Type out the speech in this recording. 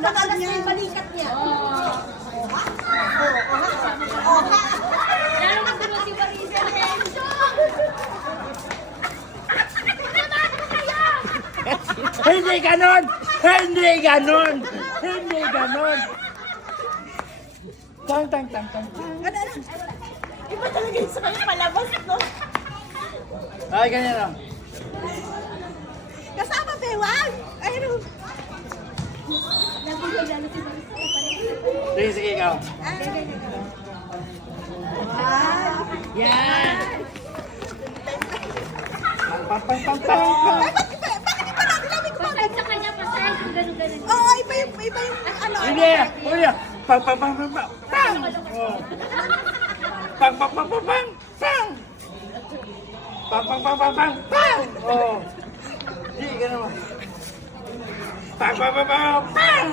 Nakakalas na yung balikat niya. Lalo na kung si Marisa. Hindi ganon! Hindi ganon! Hindi ganon! Tang, tang, tang, tang, tang. Iba talaga yung sa kanya palabas, no? Ay, ganyan lang. Kasama Bewang! Ayun. Nabigay lalo si Marisa. Sige, sige, ikaw. Yan! Pang, pang, pang, pang, pang. Pasay sa kanya, pasay. Ganun-ganun. Oo, iba yung ano. Hindi! Hindi! Pang, pang, pang, pang, pang! Pang! Oh. Pang, pang, pang, pang, pang! Pang! Pang, pang, pang, pang, pang! Pang! Oh. Hindi, ganun. Pang, pang, pang, pang! Pang!